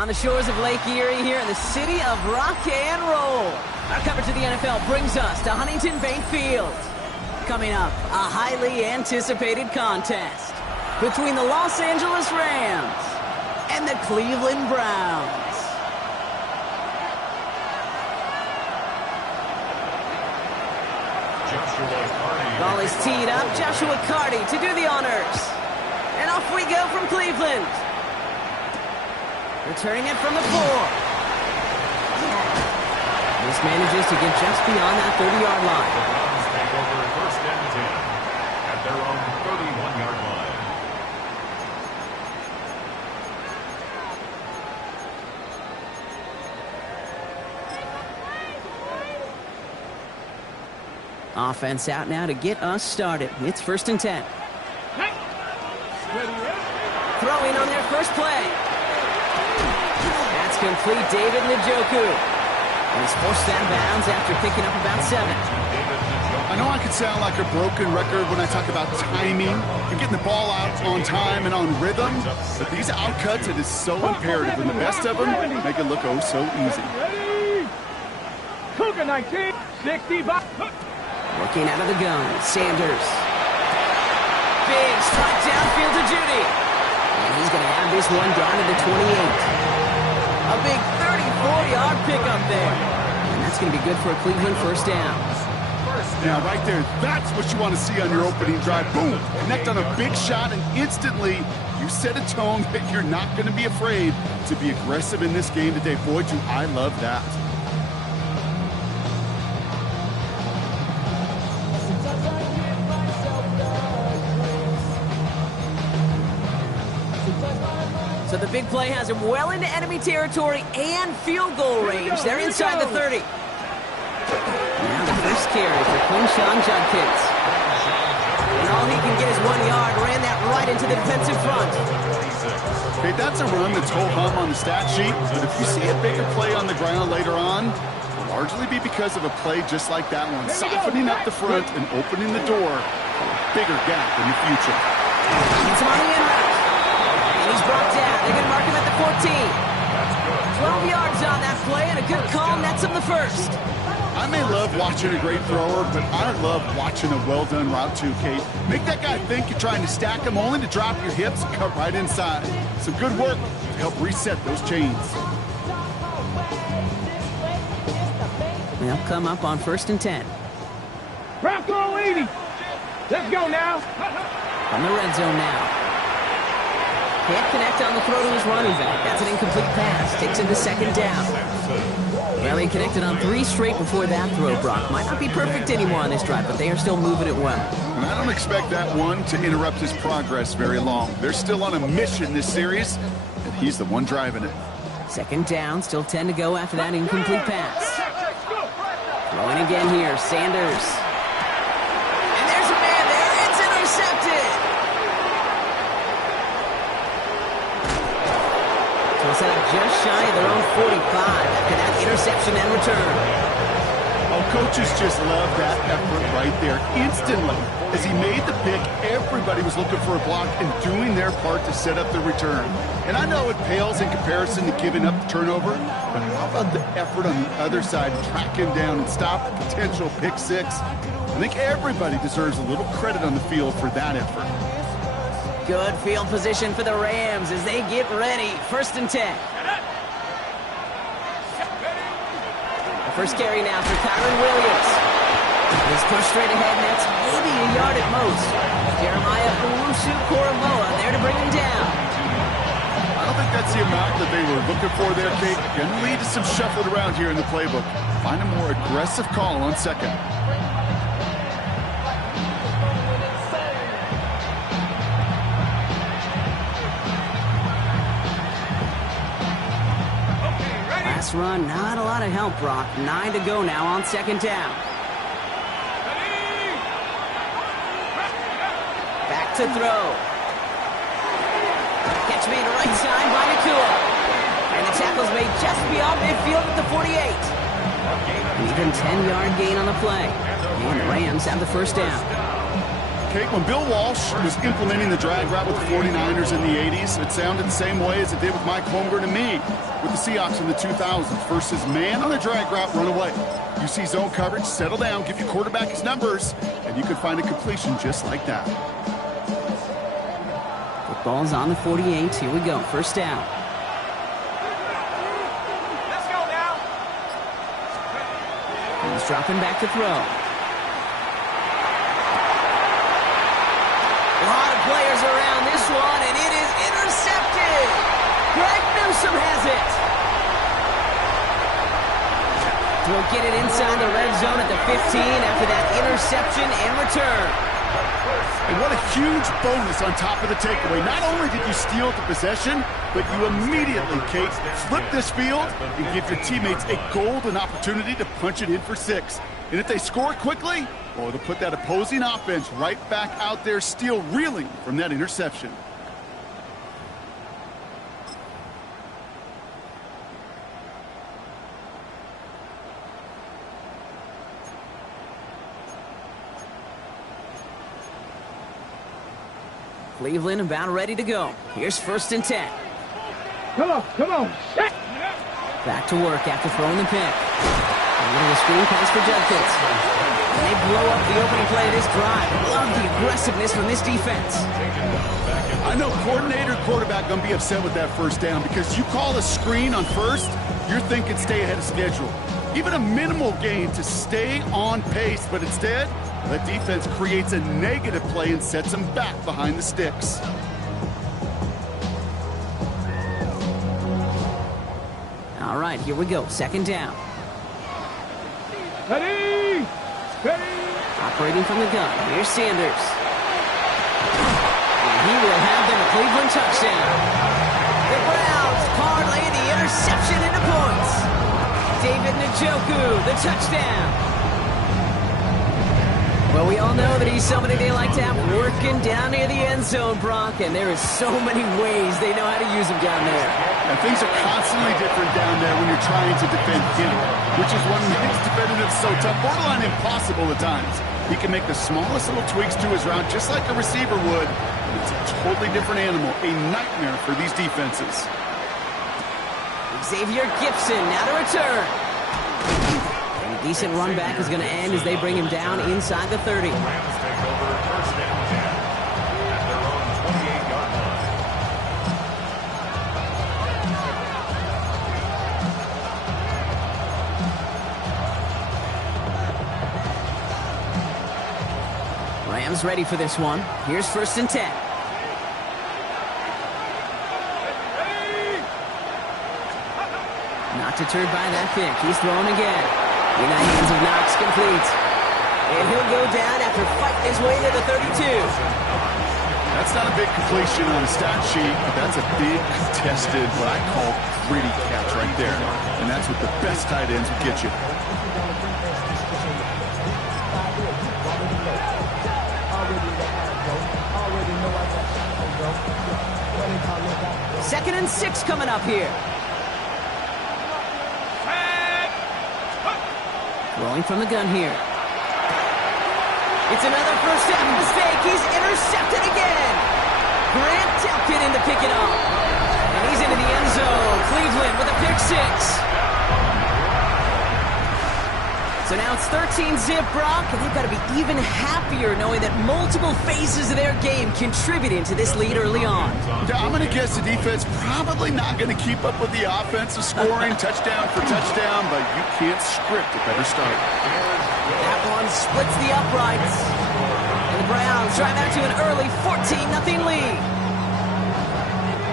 on the shores of Lake Erie here in the city of rock and roll. Our coverage of the NFL brings us to Huntington Bank Field. Coming up, a highly anticipated contest between the Los Angeles Rams and the Cleveland Browns. Ball is teed up. Joshua Carty to do the honors. And off we go from Cleveland. Returning it from the 4. This manages to get just beyond that 30-yard line. The Browns take over first and 10 at their own 31-yard line. Offense out now to get us started. It's first and 10. Throwing on their first play. That's complete. David Njoku. And he's forced out of bounds after picking up about 7. I know I could sound like a broken record when I talk about timing and getting the ball out on time and on rhythm, but these outcuts, it is so imperative, and the best of them make it look oh so easy. Cougar 19, 65. Working out of the gun, Sanders. Big strike downfield to Judy. And he's going to have this one down to the 28. A big 34-yard pickup there. And that's going to be good for a Cleveland first down. Now, right there, that's what you want to see on your opening drive. Boom! Connect on a big shot, and instantly you set a tone that you're not going to be afraid to be aggressive in this game today. Boy, do I love that. So the big play has him well into enemy territory and field goal range. They're inside the 30. Now the first carry for Quinshon Judkins. And all he can get is 1 yard. Ran that right into the defensive front. Okay, that's a run that's ho-hum on the stat sheet, but if you see a bigger play on the ground later on, it'll largely be because of a play just like that one, softening up the front and opening the door for a bigger gap in the future. It's on the end route. He's brought down. They're going to mark him at the 14. 12 yards on that play, and a good call nets him the first. I may love watching a great thrower, but I love watching a well-done route too, Kate. Make that guy think you're trying to stack him, only to drop your hips and cut right inside. Some good work to help reset those chains. They'll come up on first and 10. Round throw 80. Let's go now. From the red zone now. Can't connect on the throw to his running back. That's an incomplete pass. Takes him to second down. Well, he connected on 3 straight before that throw, Brock. Might not be perfect anymore on this drive, but they are still moving it well. And I don't expect that one to interrupt his progress very long. They're still on a mission this series, and he's the one driving it. Second down, still 10 to go after that incomplete pass. Throwing again here, Sanders. And there's a man there. It's intercepted. So set up just shy of their own 45 after that interception and return. Oh, coaches just love that effort right there. Instantly, as he made the pick, everybody was looking for a block and doing their part to set up the return. And I know it pales in comparison to giving up the turnover, but how about the effort on the other side, track him down and stop a potential pick six? I think everybody deserves a little credit on the field for that effort. Good field position for the Rams as they get ready. First and 10. The first carry now for Kyron Williams. He's pushed straight ahead, and that's maybe a yard at most. Jeremiah Owusu-Koramoah there to bring him down. I don't think that's the amount that they were looking for there, Kate. Going to lead to some shuffling around here in the playbook. Find a more aggressive call on second. Last run, not a lot of help, Brock. 9 to go now on second down. Back to throw. Catch made right side by Nacua. And the tackle's made just beyond midfield at the 48. An even 10-yard gain on the play. And the Rams have the first down. Kate, when Bill Walsh was implementing the drag route with the 49ers in the 80s, it sounded the same way as it did with Mike Holmgren and me with the Seahawks in the 2000s. Versus man on a drag route, run away. You see zone coverage, settle down, give your quarterback his numbers, and you can find a completion just like that. Football's on the 48. Here we go. First down. Let's go now. He's dropping back to throw. A lot of players around this one, and it is intercepted. Greg Newsome has it. Will get it inside the red zone at the 15 after that interception and return. And what a huge bonus on top of the takeaway. Not only did you steal the possession, but you immediately, Kate, flip this field and give your teammates a golden opportunity to punch it in for 6. And if they score quickly, well, it'll put that opposing offense right back out there, still reeling from that interception. Cleveland about ready to go. Here's 1st and 10. Come on. Shit. Back to work after throwing the pick. A little screen pass for Judkins. And they blow up the opening play of this drive. Love the aggressiveness from this defense. I know coordinator, quarterback going to be upset with that first down because you call a screen on first, you're thinking stay ahead of schedule. Even a minimal gain to stay on pace, but instead, the defense creates a negative play and sets them back behind the sticks. All right, here we go. 2nd down. Ready. Operating from the gun. Here's Sanders. And he will have them a Cleveland touchdown. The Browns parlay the interception into points. David Njoku, the touchdown. Well, we all know that he's somebody they like to have working down near the end zone, Brock, and there is so many ways they know how to use him down there. And things are constantly different down there when you're trying to defend him, which is what makes defending him so tough, borderline impossible at times. He can make the smallest little tweaks to his route just like a receiver would, and it's a totally different animal, a nightmare for these defenses. Xavier Gipson now to return. And a decent run back is going to end as they bring him down inside the 30. Rams take over 1st and 10 at their own 28-yard line. Rams ready for this one. Here's 1st and 10. Not deterred by that pick. He's throwing again. In the hands of Knox, complete. And he'll go down after fighting his way to the 32. That's not a big completion on a stat sheet, but that's a big contested, what I call gritty catch right there. And that's what the best tight ends will get you. Second and 6 coming up here. Rolling from the gun here. It's another first down mistake. He's intercepted again. Grant Delpit in to pick it up. And he's into the end zone. Cleveland with a pick 6. So now it's 13-zip, Brock, and they've got to be even happier knowing that multiple phases of their game contributed to this lead early on. Yeah, I'm going to guess the defense probably not going to keep up with the offensive scoring touchdown for touchdown, but you can't script a better start. That one splits the uprights. And the Browns drive out to an early 14-0 lead.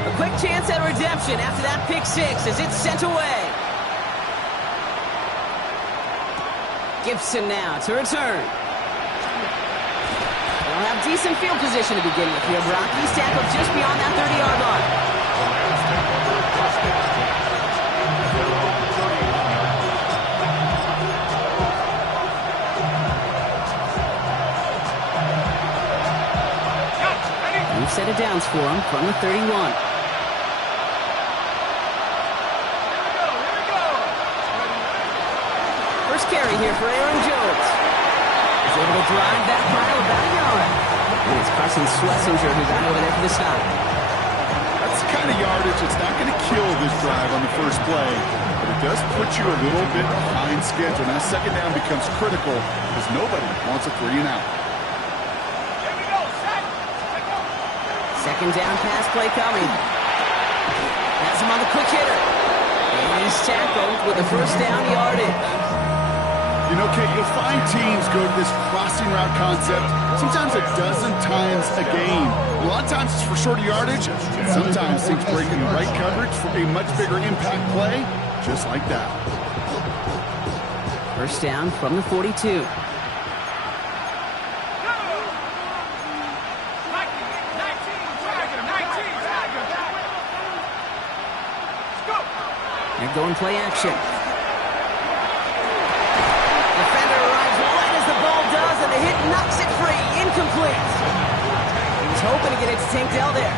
A quick chance at redemption after that pick 6 as it's sent away. Gibson now to return. They'll have decent field position to begin with here. Rockies stack up just beyond that 30-yard line. We've set it downs for him from the 31. First carry here for Aaron Jones. He's able to drive that pile about a yard. Jason Schlesinger who got over there for the stop. That's the kind of yardage that's not going to kill this drive on the first play, but it does put you a little bit behind schedule. Now second down becomes critical because nobody wants a 3 and out. Second down pass play coming. Has him on the quick hitter. And he's tackled with a first down yardage. You know, Kate, you'll find teams go to this crossing route concept sometimes a dozen times a game. A lot of times it's for shorter yardage. Sometimes things break in the right coverage for a much bigger impact play, just like that. First down from the 42. They're going play action. Defender arrives right as the ball does, and the hit knocks it free. Incomplete. He was hoping to get it to Tank Dell there.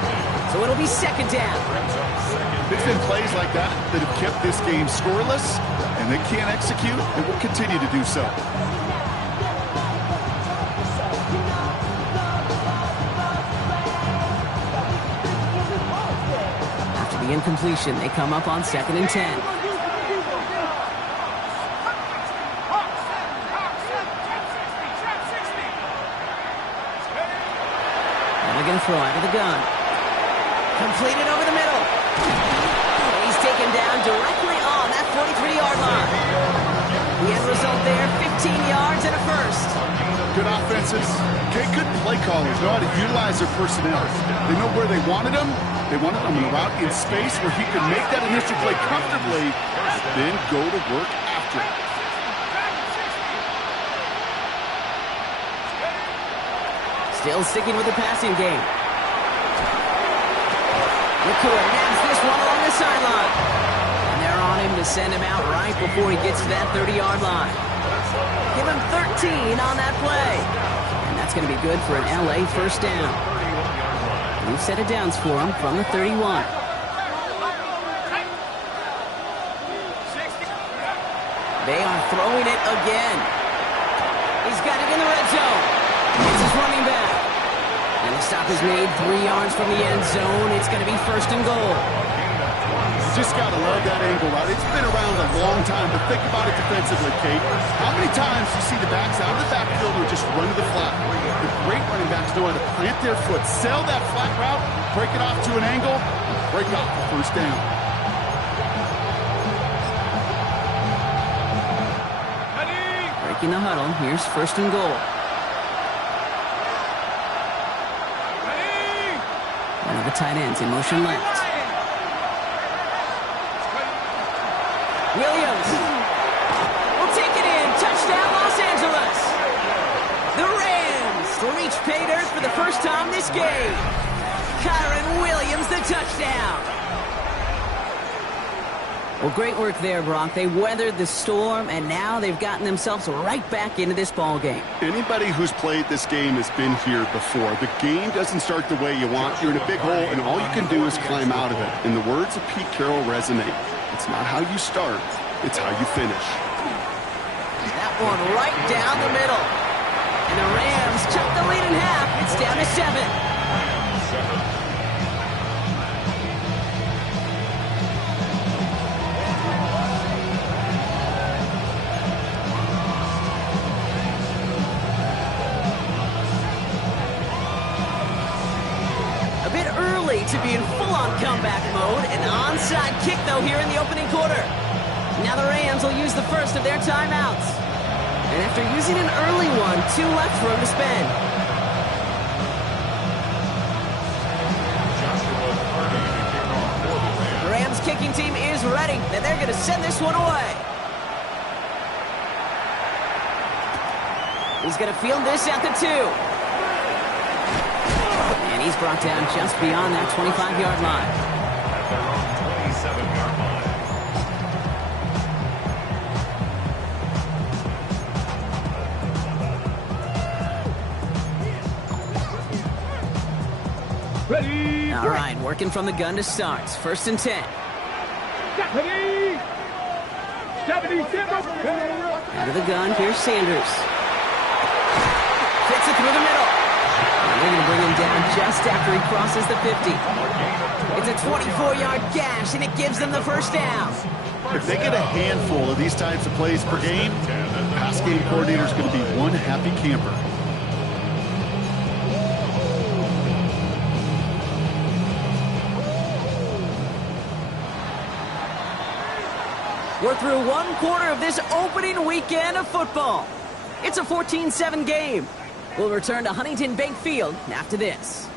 So it'll be second down. It's been plays like that that have kept this game scoreless, and they can't execute, and will continue to do so. Incompletion. They come up on 2nd and 10. And they're going to throw out of the gun. Completed over the middle. And he's taken down directly on that 43-yard line. The end result there, 15 yards and a first. Good offenses. Okay, good play callers know how to utilize their personnel. They know where they wanted them. They wanted him in a route in space where he could make that initial play comfortably, then go to work after it. Still sticking with the passing game. McCoy nabs this one along the sideline. And they're on him to send him out right before he gets to that 30-yard line. Give him 13 on that play. And that's going to be good for an LA first down. New set of downs for him from the 31. They are throwing it again. He's got it in the red zone. It's his running back. And the stop is made 3 yards from the end zone. It's going to be first and goal. You just got to love that angle route. It's been around a long time, but think about it defensively, Kate. How many times do you see the backs out of the backfield or just run to the flat? The great running backs know how to plant their foot, sell that flat route, break it off to an angle, break off the first down. Breaking the huddle. Here's first and goal. One of the tight ends in motion left. Williams will take it in. Touchdown, Los Angeles. The Rams reach pay dirt for the first time this game. Kyren Williams, the touchdown. Well, great work there, Brock. They weathered the storm, and now they've gotten themselves right back into this ball game. Anybody who's played this game has been here before. The game doesn't start the way you want. You're in a big hole, and all you can do is climb out of it. And the words of Pete Carroll resonate. It's not how you start, it's how you finish. That one right down the middle. And the Rams cut the lead in half. It's down to 7. A bit early to be in full-on comeback mode. An onside kick, though, here in the opening quarter. Now the Rams will use the first of their timeouts. And after using an early one, 2 left for him to spend. The Rams kicking team is ready, and they're going to send this one away. He's going to field this at the 2. And he's brought down just beyond that 25-yard line. At their own 27-yard line. Ready. All right, working from the gun to start. First and 10. Ready. 77. Out of the gun, here's Sanders. Fits it through the middle. And they're going to bring him down just after he crosses the 50. It's a 24-yard gash, and it gives them the first down. If they get a handful of these types of plays per game, pass game coordinator is going to be one happy camper. We're through one quarter of this opening weekend of football. It's a 14-7 game. We'll return to Huntington Bank Field after this.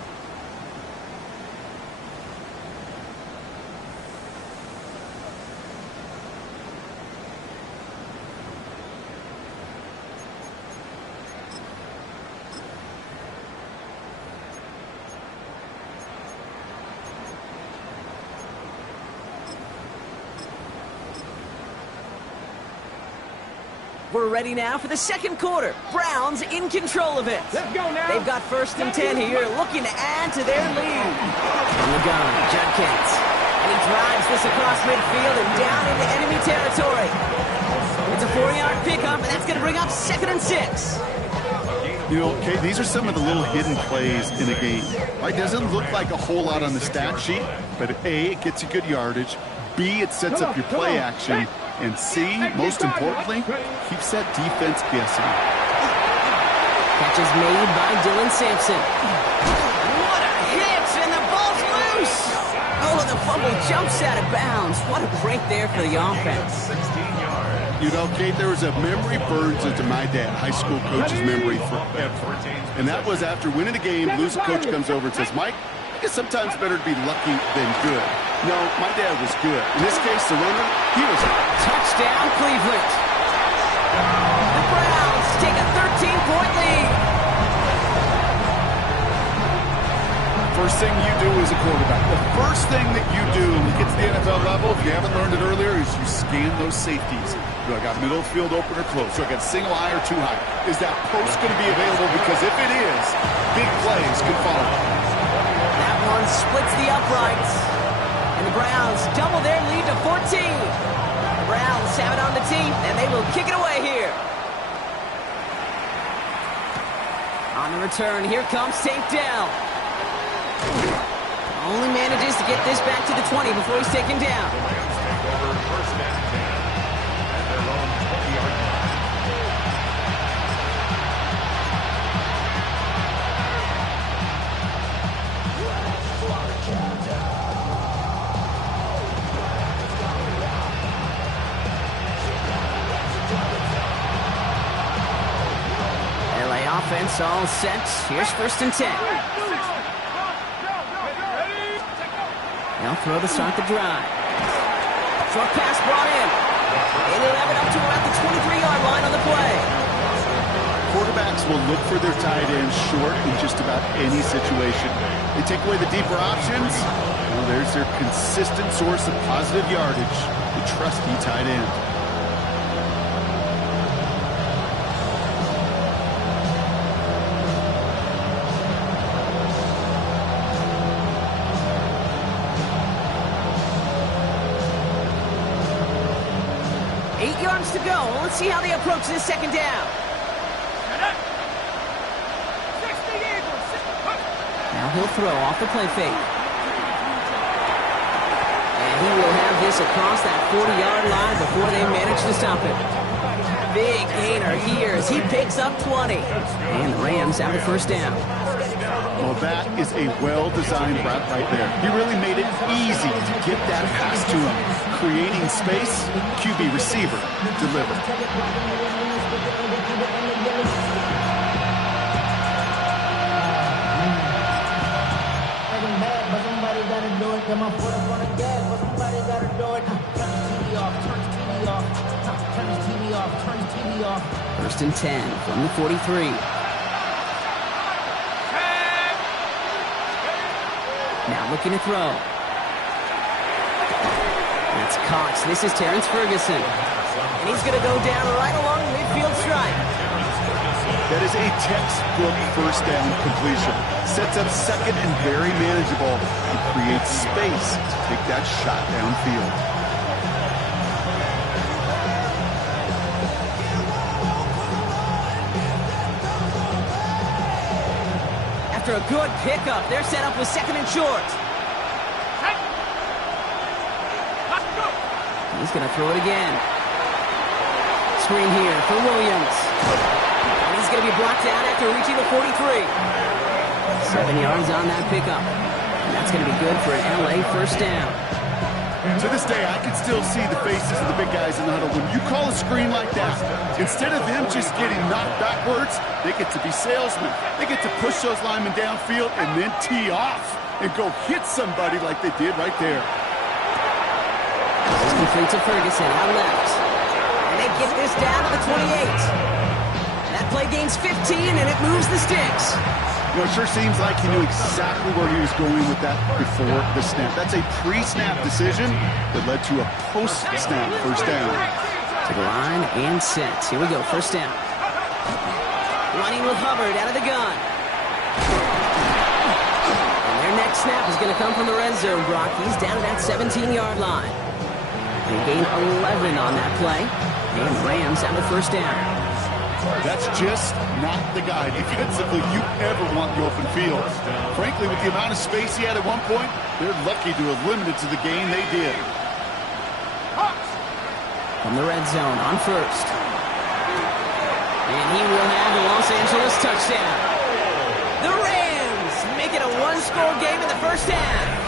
We're ready now for the second quarter. Browns in control of it. Let's go now. They've got 1st and 10 here, looking to add to their lead. On the gun, Judkins. And he drives this across midfield and down into enemy territory. It's a 4-yard pickup, and that's going to bring up 2nd and 6. You know, okay, these are some of the little hidden plays in a game. Right? Doesn't look like a whole lot on the stat sheet, but A, it gets you good yardage. B, it sets up your play action. And C, most importantly, keeps that defense guessing. Catch is made by Dylan Sampson. What a hit, and the ball's loose. Oh, the fumble jumps out of bounds. What a break there for the offense. 16 yards. You know, Kate, there was a memory burns into my dad, high school coach's memory forever. And that was after winning a game, losing coach comes over and says, Mike, it's sometimes better to be lucky than good. No, my dad was good. In this case, the runner, he was touchdown, Cleveland. The Browns take a 13-point lead. First thing you do as a quarterback, the first thing that you do when you get to the NFL level, if you haven't learned it earlier, is you scan those safeties. Do I got middle field open or close? Do I got single high or too high? Is that post going to be available? Because if it is, big plays can follow. That one splits the uprights. And the Browns double their lead to 14. The Browns have it on the team, and they will kick it away here. On the return, here comes St. Dell. Only manages to get this back to the 20 before he's taken down. The Rams take over 1st and 10 at their own 20-yard line. Offense all set. Here's 1st and 10. They'll throw to start the drive. Short pass brought in. And they'll have it up to about the 23-yard line on the play. Quarterbacks will look for their tight ends short in just about any situation. They take away the deeper options. Well, there's their consistent source of positive yardage, the trusty tight end. To go. Let's see how they approach this second down. Now he'll throw off the play fake. And he will have this across that 40-yard line before they manage to stop it. Big gainer here as he picks up 20. And the Rams have the first down. Well, that is a well-designed route right there. He really made it easy to get that pass to him. Creating space, QB receiver, deliver. First and 10 from the 43. Now looking to throw. That's caught. This is Terrence Ferguson. And he's going to go down right along the midfield stripe. That is a textbook first down completion. Sets up second and very manageable. And creates space to take that shot downfield. After a good pickup, they're set up with second and short. He's going to throw it again. Screen here for Williams. And he's going to be brought down after reaching the 43. 7 yards on that pickup. And that's going to be good for an LA first down. To this day, I can still see the faces of the big guys in the huddle. When you call a screen like that, instead of them just getting knocked backwards, they get to be salesmen. They get to push those linemen downfield and then tee off and go hit somebody like they did right there. This is complete to Ferguson, out left. And they get this down to the 28. That play gains 15, and it moves the sticks. You know, it sure seems like he knew exactly where he was going with that before the snap. That's a pre-snap decision that led to a post-snap first down. To the line and set. Here we go, first down. Running with Hubbard out of the gun. And their next snap is going to come from the red zone, Brock. He's down to that 17-yard line. They gain 11 on that play. And the Rams have the first down. That's just not the guy defensively you ever want in the open field. Frankly, with the amount of space he had at one point, they're lucky to have limited to the gain they did. From the red zone on first. And he will have the Los Angeles touchdown. The Rams make it a one-score game in the first half.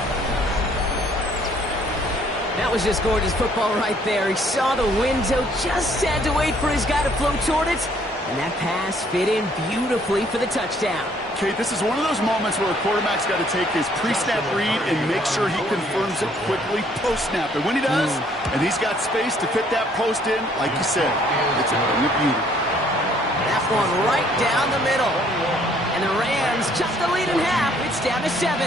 That was just gorgeous football right there. He saw the window, just had to wait for his guy to float toward it, and that pass fit in beautifully for the touchdown. Okay, this is one of those moments where a quarterback's got to take his pre-snap read and make sure he confirms it quickly post-snap. And when he does, and he's got space to fit that post in, like you said, it's a thing of beauty. That one right down the middle. And the Rams cut the lead in half. It's down to 7.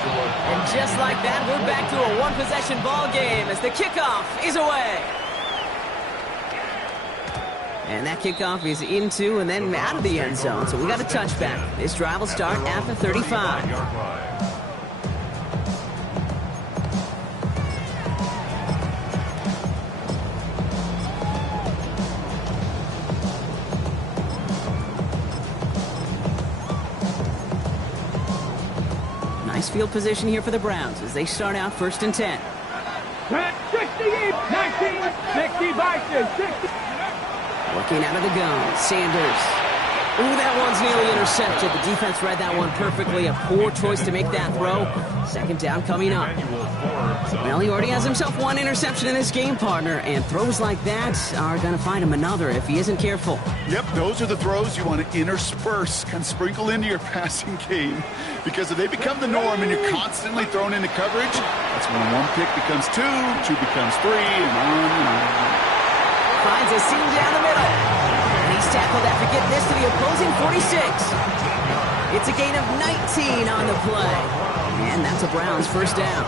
And just like that, we're back to a one-possession ball game as the kickoff is away. And that kickoff is into and then out of the end zone. So we got a touchback. This drive will start at the 35. Nice field position here for the Browns as they start out first and 10. 60, 19, 60, Bison, 60. Looking out of the gun, Sanders. Ooh, that one's nearly intercepted. The defense read that one perfectly. A poor choice to make that throw. Second down coming up. Well, he already has himself one interception in this game, partner, and throws like that are going to find him another if he isn't careful. Yep, those are the throws you want to intersperse, kind of sprinkle into your passing game, because if they become the norm and you're constantly thrown into coverage, that's when one pick becomes two becomes three, and on and on. Finds a seam down the middle. And he's tackled after getting this to the opposing 46. It's a gain of 19 on the play. And that's a Browns first down.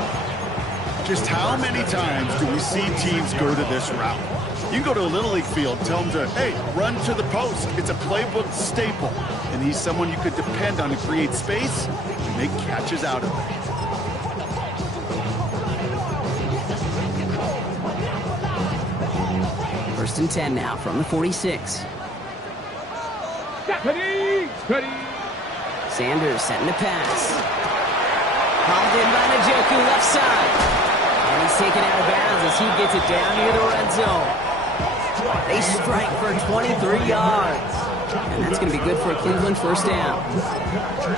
Just how many times do we see teams go to this route? You can go to a Little League field, tell them to, hey, run to the post. It's a playbook staple. And he's someone you could depend on to create space and make catches out of it. First and 10 now from the 46. Ready. Sanders setting the pass. Hauled in by Njoku left side. And he's taken out of bounds as he gets it down near the red zone. They strike for 23 yards. And that's going to be good for a Cleveland first down.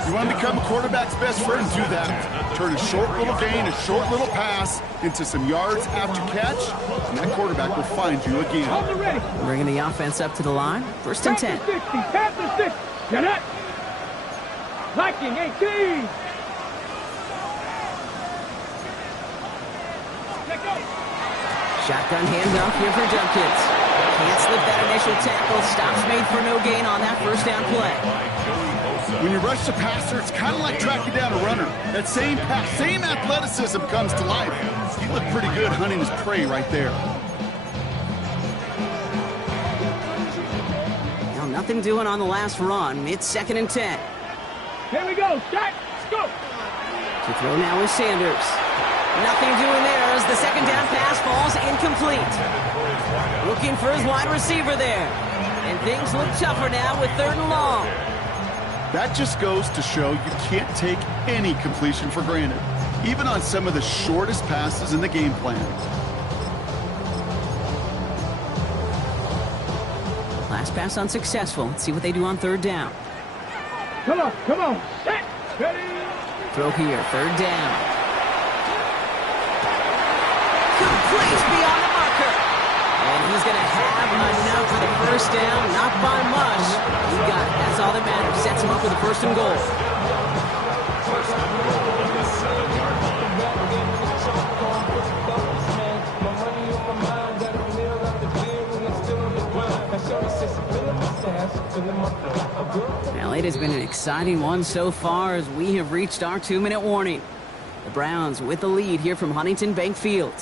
You want to become a quarterback's best friend, do that. Turn a short little gain, a short little pass into some yards after catch, and that quarterback will find you again. Bringing the offense up to the line. First and 10. 60, 60. Get it. Viking 18. Shotgun handoff here for Judkins. Can't slip that initial tackle. Stops made for no gain on that first down play. When you rush the passer, it's kind of like tracking down a runner. That same pass, same athleticism comes to life. He looked pretty good hunting his prey right there. Now, nothing doing on the last run. It's second and 10. Here we go. Start. Go. To throw now is Sanders. Nothing doing there as the second down pass falls incomplete. Looking for his wide receiver there. And things look tougher now with third and long. That just goes to show you can't take any completion for granted, even on some of the shortest passes in the game plan. Last pass unsuccessful. Let's see what they do on third down. Come on, come on. Set. Ready. Throw here, third down. Good place beyond the marker. And he's going to have enough for the first down. Not by much. He got it. That's all that matters. Sets him up with a first and goal. Now, it has been an exciting one so far as we have reached our 2-minute warning. The Browns with the lead here from Huntington Bank Field.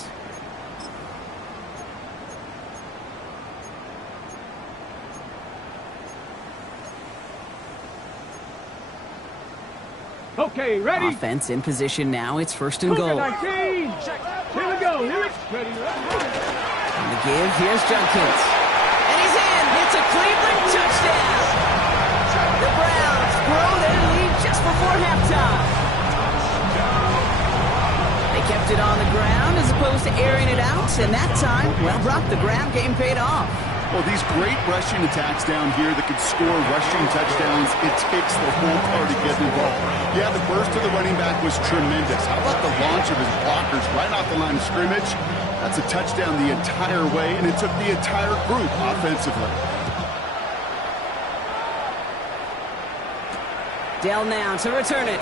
Okay, ready. Offense in position now. It's first and goal. 19. Here we go. Here it's ready. On the give, here's Judkins. And he's in. It's a Cleveland touchdown. The Browns grow their lead just before halftime. They kept it on the ground as opposed to airing it out. And that time, well, Brock, the ground game paid off. Well, these great rushing attacks down here that could score rushing touchdowns, it takes the whole party getting involved. Yeah, the burst of the running back was tremendous. How about the launch of his blockers right off the line of scrimmage? That's a touchdown the entire way, and it took the entire group offensively. Dell now to return it.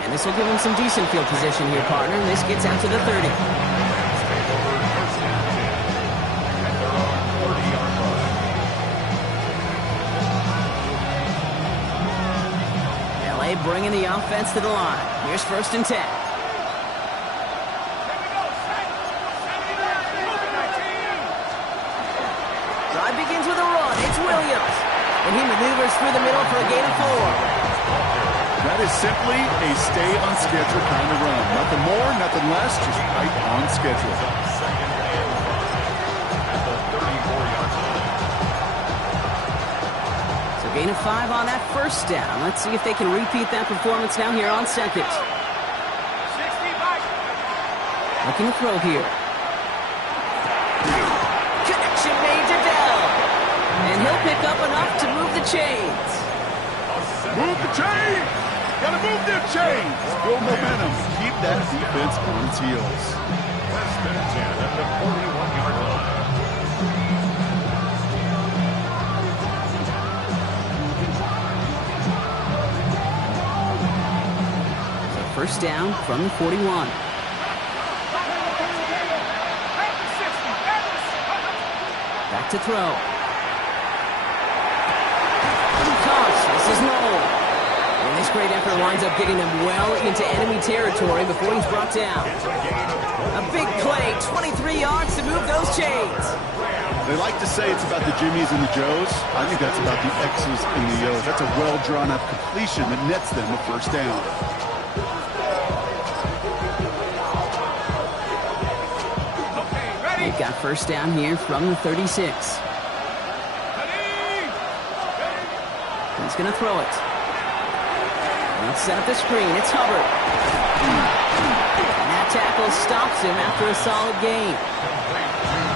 And this will give him some decent field position here, partner. This gets out to the 30. Bringing the offense to the line. Here's first and 10. Drive begins with a run. It's Williams. And he maneuvers through the middle for a gain of 4. That is simply a stay-on-schedule kind of run. Nothing more, nothing less, just right on schedule. Gain of 5 on that first down. Let's see if they can repeat that performance now here on second. Looking to throw here. Connection made to Dell. And he'll pick up enough to move the chains. Move the chains! Gotta move them chains! Build momentum. Keep that defense on its heels. First and 10 at the 41-yard line. First down from the 41. Back to throw. This is Noel. And this great effort winds up getting him well into enemy territory before he's brought down. A big play, 23 yards to move those chains. They like to say it's about the Jimmies and the Joes. I think that's about the X's and the O's. That's a well-drawn-up completion that nets them a first down. They've got first down here from the 36. He's going to throw it. Let's set up the screen. It's Hubbard. And that tackle stops him after a solid gain.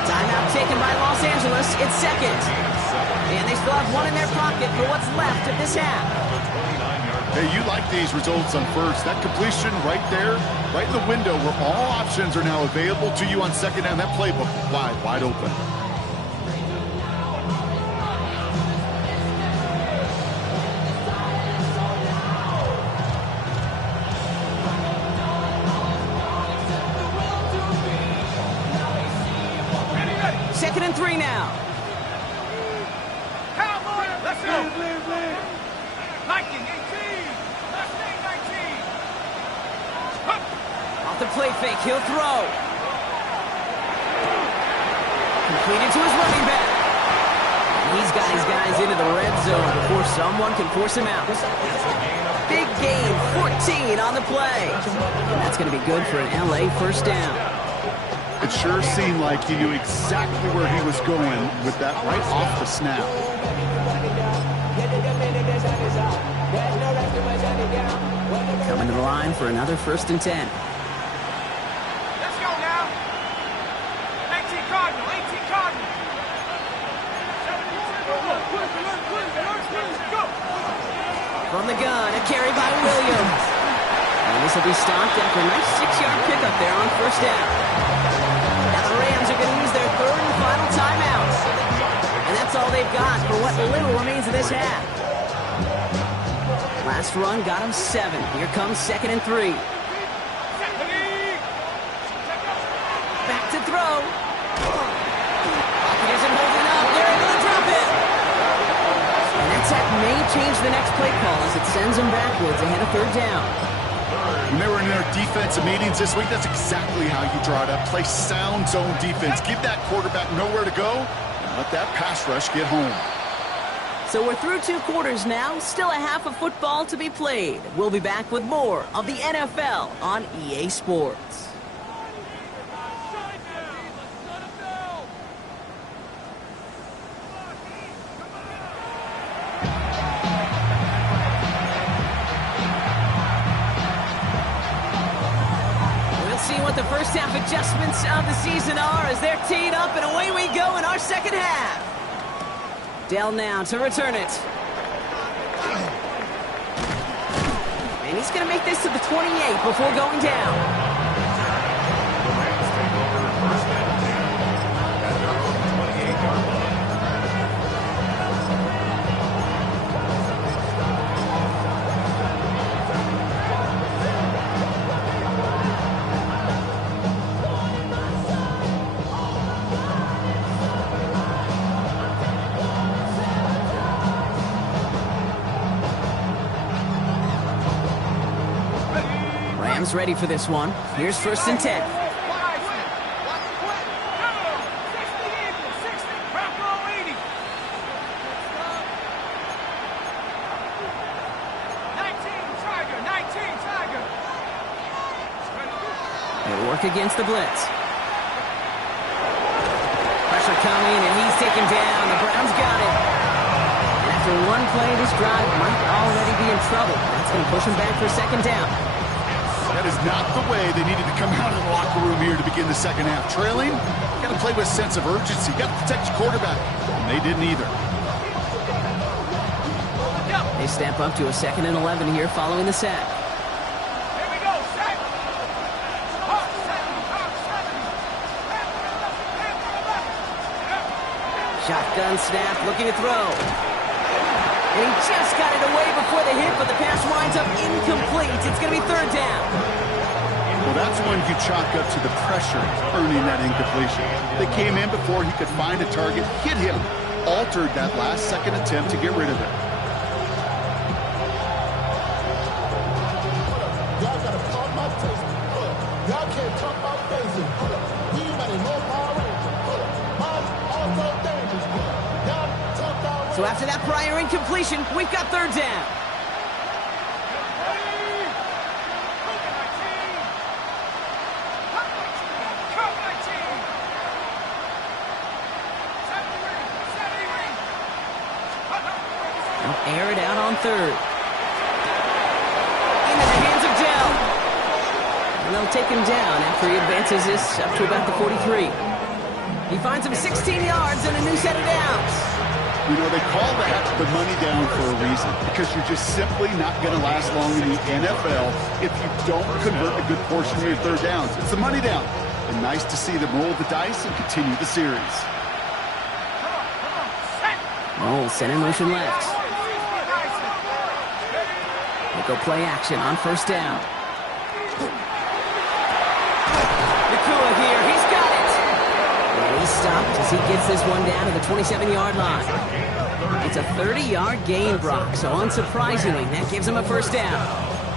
Timeout taken by Los Angeles. It's second. And they still have one in their pocket for what's left of this half. Hey, you like these results on first. That completion right there, right in the window where all options are now available to you on second down. That playbook wide open. Second and 3 now. Cowboy, let's go. Viking 18. Off the play fake, he'll throw. Completed to his running back. And he's got his guys into the red zone before someone can force him out. Big gain, 14 on the play. And that's going to be good for an LA first down. It sure seemed like he knew exactly where he was going with that right off the snap. for another 1st and 10. Let's go now. 18 Cardinal, 18 Cardinal. From the gun, a carry by Williams. And this will be stopped after a nice 6-yard pickup there on 1st down. Now the Rams are going to use their 3rd and final timeout. And that's all they've got for what little remains of this half. Last run got him 7. Here comes 2nd and 3. Back to throw. Pocket isn't holding up. They're able to drop it. And that sack may change the next play call as it sends them backwards ahead of 3rd down. When they were in their defensive meetings this week, that's exactly how you draw it up. Play sound zone defense. Give that quarterback nowhere to go and let that pass rush get home. So we're through 2 quarters now. Still a half of football to be played. We'll be back with more of the NFL on EA Sports. What the first half adjustments of the season are as they're teed up, and away we go in our 2nd half. Dell now to return it. And he's going to make this to the 28 before going down. The Rams take over 1st and 10 at their own 28-yard line. Rams ready for this one. Here's 1st and 10. They work against the blitz. Pressure coming, and he's taken down. The Browns got it. And after one play, this drive might already be in trouble. That's going to push him back for 2nd down. That is not the way they needed to come out of the locker room here to begin the 2nd half. Trailing, got to play with a sense of urgency. Got to protect your quarterback. And they didn't either. They step up to a 2nd and 11 here following the sack. Here we go, sack. Shotgun snap, looking to throw. And he just got it away before the hit, but the pass winds up incomplete. It's going to be 3rd down. Well, that's when you chalk up to the pressure earning that incompletion. They came in before he could find a target, hit him, altered that last 2nd attempt to get rid of it. Y'all gotta pump my taste. Y'all can't talk about basic. We mighty more Power Rangers. Mom also dangerous. Y'all talk about. So after that prior incompletion, we've got 3rd down. They'll air it out on 3rd. Into the hands of Dell. And they'll take him down after he advances this up to about the 43. He finds him 16 yards and a new set of downs. You know, they call that the money down for a reason, because you're just simply not going to last long in the NFL if you don't convert a good portion of your 3rd downs. It's the money down. And nice to see them roll the dice and continue the series. Oh, center motion left. They go play action on 1st down. Nakua here, he's got it. And he's stopped as he gets this one down to the 27-yard line. It's a 30-yard gain, Brock, so unsurprisingly, that gives him a 1st down.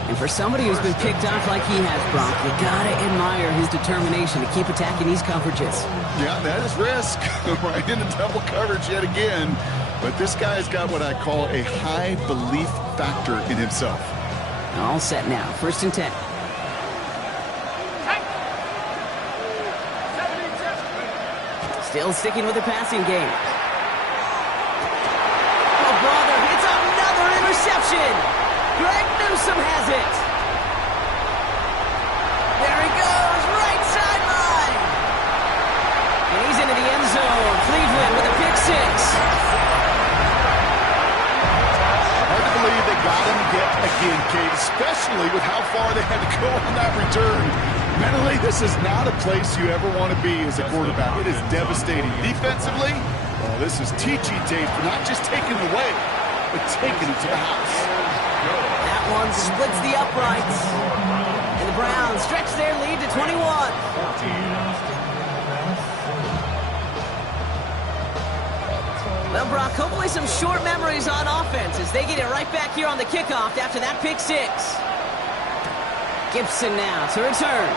And for somebody who's been picked off like he has, Brock, you gotta admire his determination to keep attacking these coverages. Yeah, that is risk. Right into double coverage yet again. But this guy's got what I call a high belief factor in himself. All set now. 1st and 10. Still sticking with the passing game. Oh, brother, it's another interception. Greg Newsome has it. believe they got him yet again, Kate, especially with how far they had to go on that return. Mentally, this is not a place you ever want to be as a quarterback. It is devastating. Defensively, well, this is teaching Dave for not just taking it away, but taking it to the house. That one splits the uprights. And the Browns stretch their lead to 21. Well, Brock, hopefully some short memories on offense as they get it right back here on the kickoff after that pick six. Gibson now to return.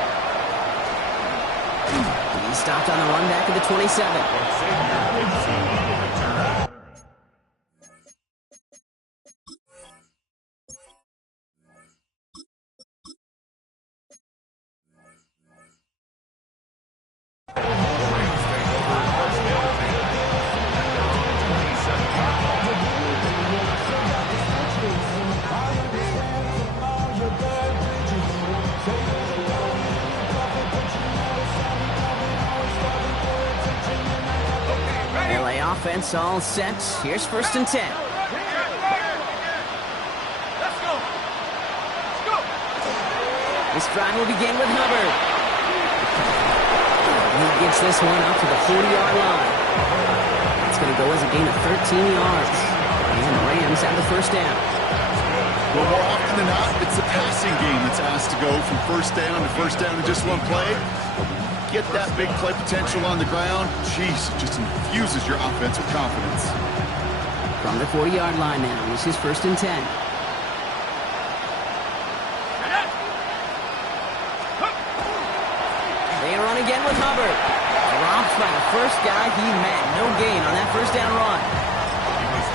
He stopped on the run back at the 27. Offense all set. Here's 1st and 10. Let's go. Let's go. This drive will begin with Hubbard. He gets this one out to the 40-yard line. It's going to go as a gain of 13 yards. And the Rams have the first down. Well, more often than not, it's the passing game that's asked to go from first down to first down in just one play. Get that big play potential on the ground. Jeez, it just infuses your offense with confidence. From the 40-yard line now, this is 1st and 10. They run again with Hubbard. Dropped by the first guy he met. No gain on that first down run.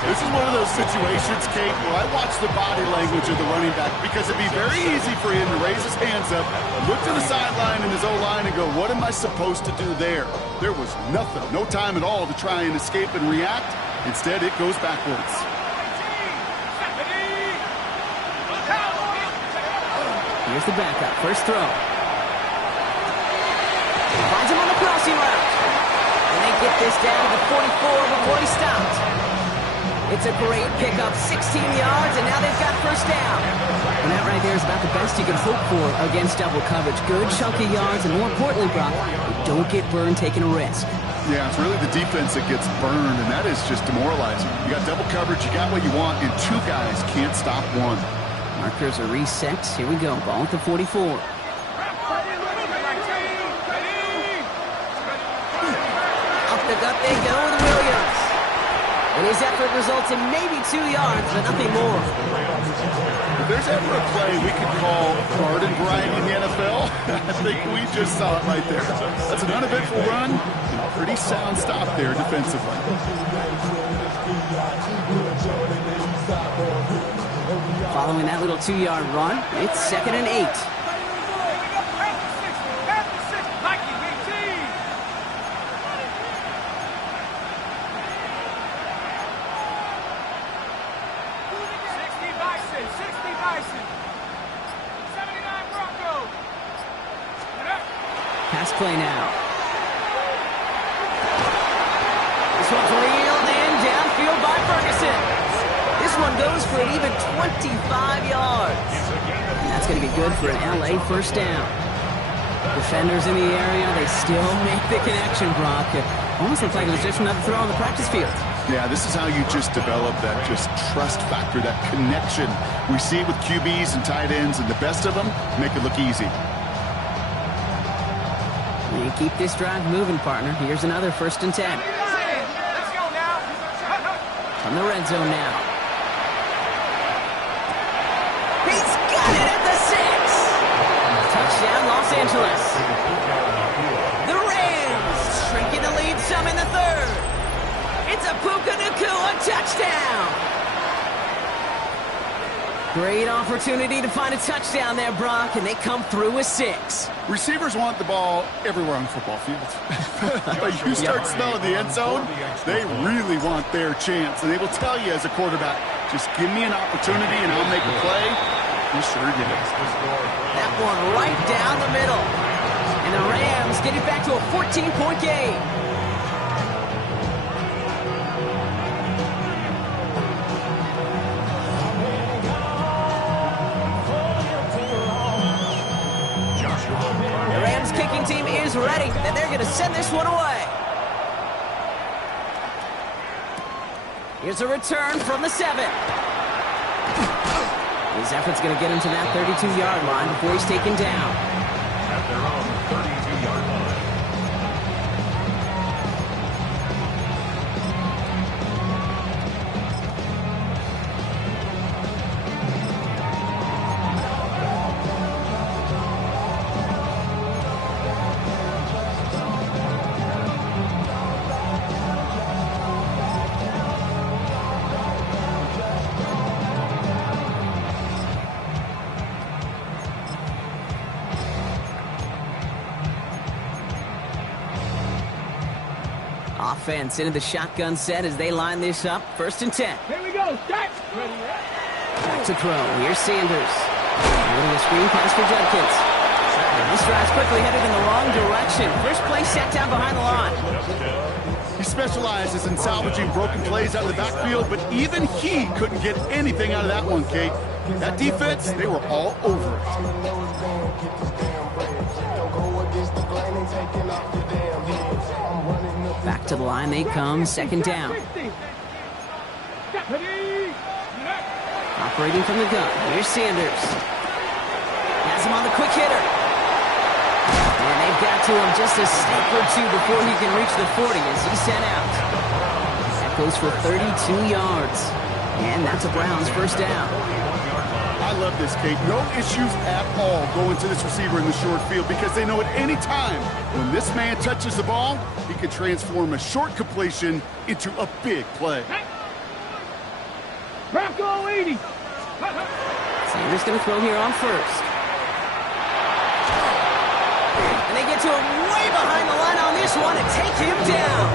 This is one of those situations, Kate, where I watch the body language of the running back because it'd be very easy for him to raise his hands up, look to the sideline and his O-line and go, what am I supposed to do there? There was nothing, no time at all to try and escape and react. Instead, it goes backwards. Here's the backup. First throw. Finds him on the crossing route. And they get this down to the 44 before he stopped. It's a great pickup, 16 yards, and now they've got first down. And that right there is about the best you can hope for against double coverage. Good chunky yards, and more importantly, Brock, you don't get burned taking a risk. Yeah, it's really the defense that gets burned, and that is just demoralizing. You got double coverage, you got what you want, and two guys can't stop one. Markers are reset. Here we go. Ball at the 44. Up the gut they go with Williams. And his effort results in maybe 2 yards, but nothing more. If there's ever a play we could call garden variety in the NFL, I think we just saw it right there. That's an uneventful run and a pretty sound stop there defensively. Following that little 2-yard run, it's 2nd and 8. Pass play now. This one's reeled in downfield by Ferguson. This one goes for an even 25 yards. And that's going to be good for an LA first down. Defenders in the area, they still make the connection, Brock. It almost looks like it was just another throw on the practice field. Yeah, this is how you just develop that just trust factor, that connection. We see it with QBs and tight ends, and the best of them make it look easy. And keep this drive moving, partner. Here's another 1st and 10. Let's go now. From the red zone now. He's got it at the 6. Touchdown, Los Angeles. The Rams shrinking the lead some in the 3rd. It's a Puka Nacua touchdown. Great opportunity to find a touchdown there, Brock, and they come through with 6. Receivers want the ball everywhere on the football field. But you start smelling the end zone, they really want their chance. And they will tell you as a quarterback, just give me an opportunity and I'll make a play. You sure did. That one right down the middle. And the Rams get it back to a 14-point game. ready, and they're going to send this one away. Here's a return from the 7. His effort's going to get him to that 32-yard line before he's taken down. At their own 32-yard line. Offense into the shotgun set as they line this up. 1st and 10. Here we go. Start. Back to throw. Here's Sanders. Getting a screen pass for Judkins. This drive's quickly headed in the wrong direction. First play set down behind the line. He specializes in salvaging broken plays out of the backfield, but even he couldn't get anything out of that one, Kate. That defense, they were all over it. Back to the line they come. 2nd down. Operating from the gun. Here's Sanders. Has him on the quick hitter. And they've got to him just a step or two before he can reach the 40 as he's sent out. That goes for 32 yards. And that's a Browns 1st down. I love this, Kate. No issues at all going to this receiver in the short field because they know at any time when this man touches the ball, he can transform a short completion into a big play. Bronco 80. Sanders going to throw here on 1st. And they get to him way behind the line on this one and take him down.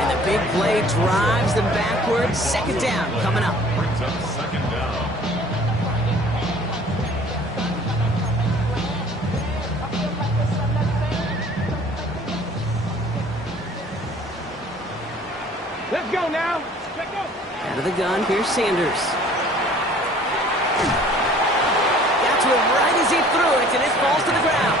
And the big play drives them backwards. 2nd down coming up. Brings up 2nd down. Let's go now. Let's go. Out of the gun, here's Sanders. Got to him right as he threw it, and it falls to the ground.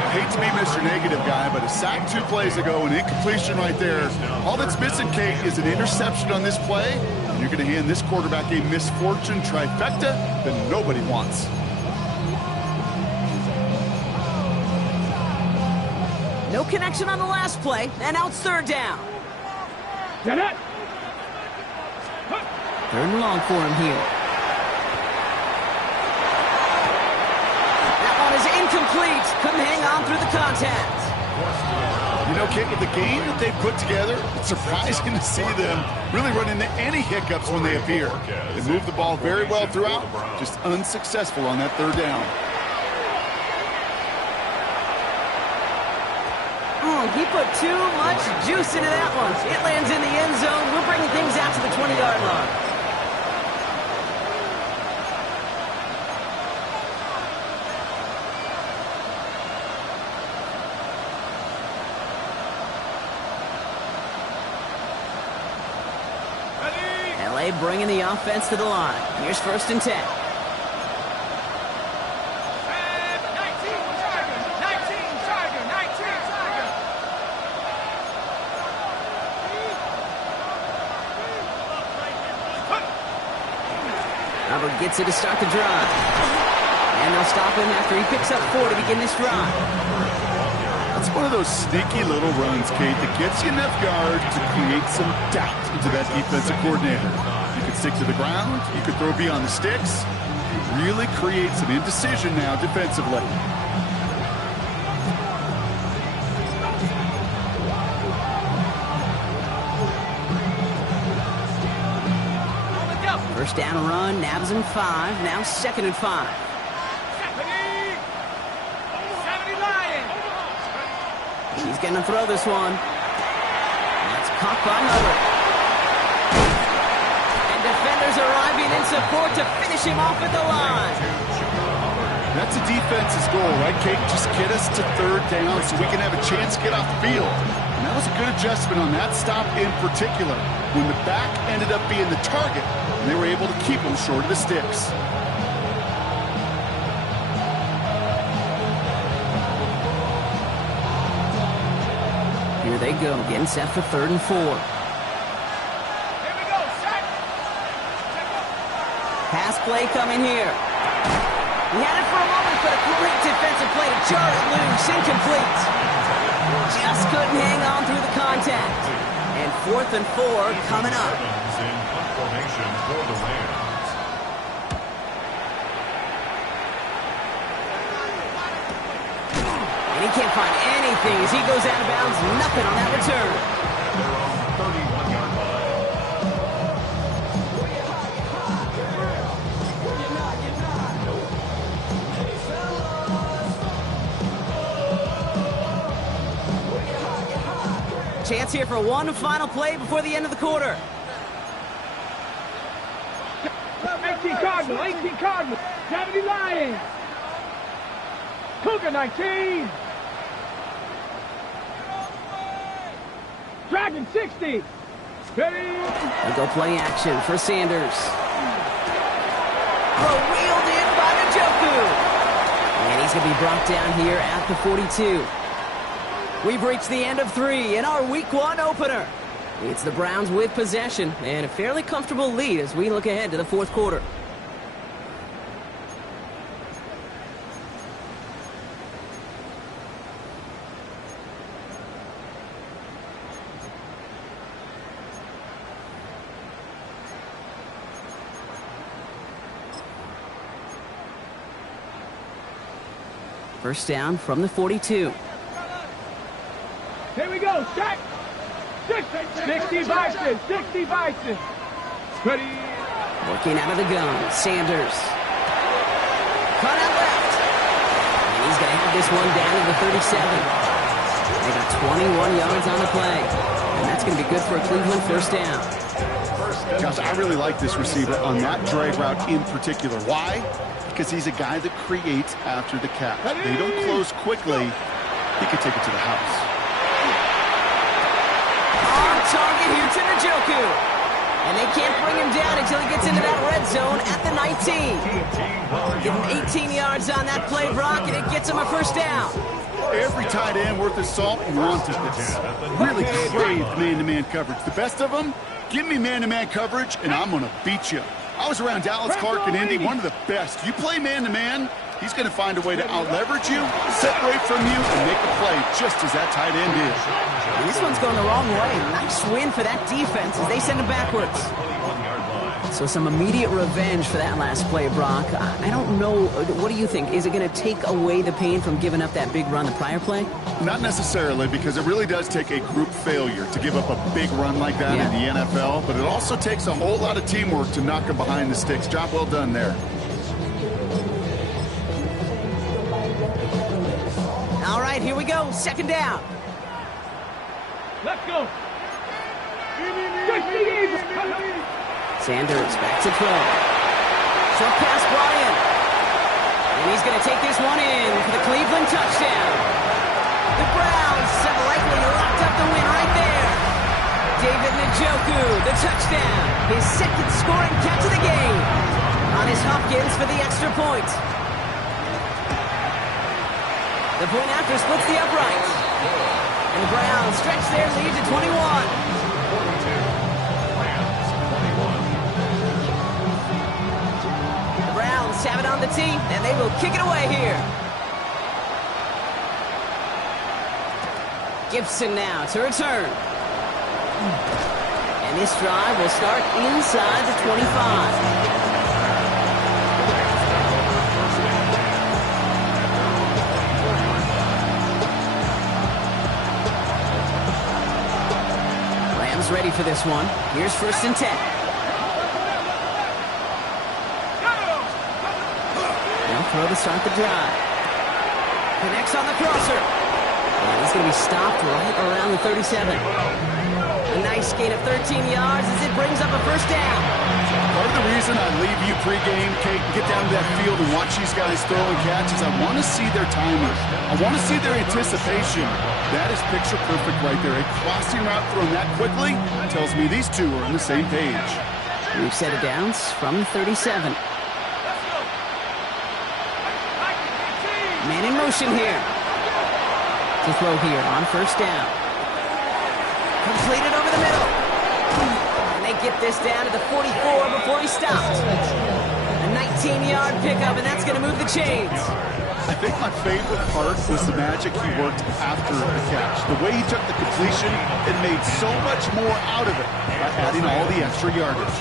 I hate to be Mr. Negative guy, but a sack 2 plays ago, an incompletion right there. All that's missing, Kate, is an interception on this play. And you're going to hand this quarterback a misfortune trifecta that nobody wants. No connection on the last play, and now it's 3rd down. 3rd and long for him here. That one is incomplete. Couldn't hang on through the contact. You know, Kate, with the game that they've put together, it's surprising to see them really run into any hiccups when they appear. They move the ball very well throughout, just unsuccessful on that 3rd down. He put too much juice into that one. It lands in the end zone. We're bringing things out to the 20-yard line. LA bringing the offense to the line. Here's 1st and 10. Hubbard gets it to start the drive. And they'll stop him after he picks up 4 to begin this drive. That's one of those sneaky little runs, Kate, that gets you enough yards to create some doubt into that defensive coordinator. You can stick to the ground. You can throw beyond the sticks. You really create some indecision now defensively. First down run, nabs him 5. Now 2nd and 5. 70 Lions. He's going to throw this one. That's caught by Hubbard. And defenders arriving in support to finish him off at the line. That's a defense's goal, right, Kate? Just get us to 3rd down so we can have a chance to get off the field. And that was a good adjustment on that stop in particular, when the back ended up being the target, and they were able to keep him short of the sticks. they go, getting set for 3rd and 4. Here we go, set. Pass play coming here. He had it for a moment, but a great defensive play to jar it loose. Incomplete. Just couldn't hang on through the contact. And 4th and 4 coming up. In formation for the Rams. And he can't find anything as he goes out of bounds. Nothing on that return. They're on the 31-yard line. Chance here for one final play before the end of the quarter. 18 Cardinal, 18 Cardinal, 70 Lions. Cougar 19. Dragon 60. Ready? They go play action for Sanders. Throw wheeled in by Njoku. And he's going to be brought down here at the 42. We've reached the end of 3 in our Week 1 opener. It's the Browns with possession and a fairly comfortable lead as we look ahead to the 4th quarter. First down from the 42. Here we go, set. 60 Bison, 60 Bison. Ready? Working out of the gun, Sanders. Cut out left. And he's going to have this one down to the 37. They got 21 yards on the play. And that's going to be good for a Cleveland first down. Josh, I really like this receiver on that drag route in particular. Why? Because he's a guy that creates after the catch. They don't close quickly. He could take it to the house. On target here to Njoku. And they can't bring him down until he gets into that red zone at the 19. Give him 18 yards on that play, Brock, and it gets him a first down. Every tight end worth his salt wanted this. Really craved man-to-man coverage. The best of them, give me man-to-man coverage, and I'm going to beat you. I was around Dallas Clark and Indy, one of the best. You play man-to-man, he's going to find a way to out-leverage you, separate from you, and make a play just as that tight end did. And this one's going the wrong way. Nice win for that defense as they send him backwards. So some immediate revenge for that last play, Brock. I don't know. What do you think? Is it going to take away the pain from giving up that big run the prior play? Not necessarily, because it really does take a group failure to give up a big run like that in the NFL, but it also takes a whole lot of teamwork to knock him behind the sticks. Job well done there. All right, here we go. Second down. Let's go. Sanders back to throw. Short pass brought in. And he's going to take this one in for the Cleveland touchdown. The Browns have likely locked up the win right there. David Njoku, the touchdown. His second scoring catch of the game. On his Hopkins for the extra point. The point after splits the upright. And the Browns stretch their lead to 21. Have it on the tee, and they will kick it away here. Gibson now to return. And this drive will start inside the 25. Rams ready for this one. Here's 1st and 10. Throw to start the drive. Connects on the crosser. And he's going to be stopped right around the 37. A nice gain of 13 yards as it brings up a first down. Part of the reason I leave you pregame, Kate, get down to that field and watch these guys throw and catch is I want to see their timing. I want to see their anticipation. That is picture perfect right there. A crossing route thrown that quickly tells me these two are on the same page. We've set it downs from 37. Man in motion here. To throw here on 1st down. Completed over the middle. And they get this down to the 44 before he stopped. A 19-yard pickup, and that's going to move the chains. I think my favorite part was the magic he worked after the catch. The way he took the completion and made so much more out of it by adding all the extra yardage.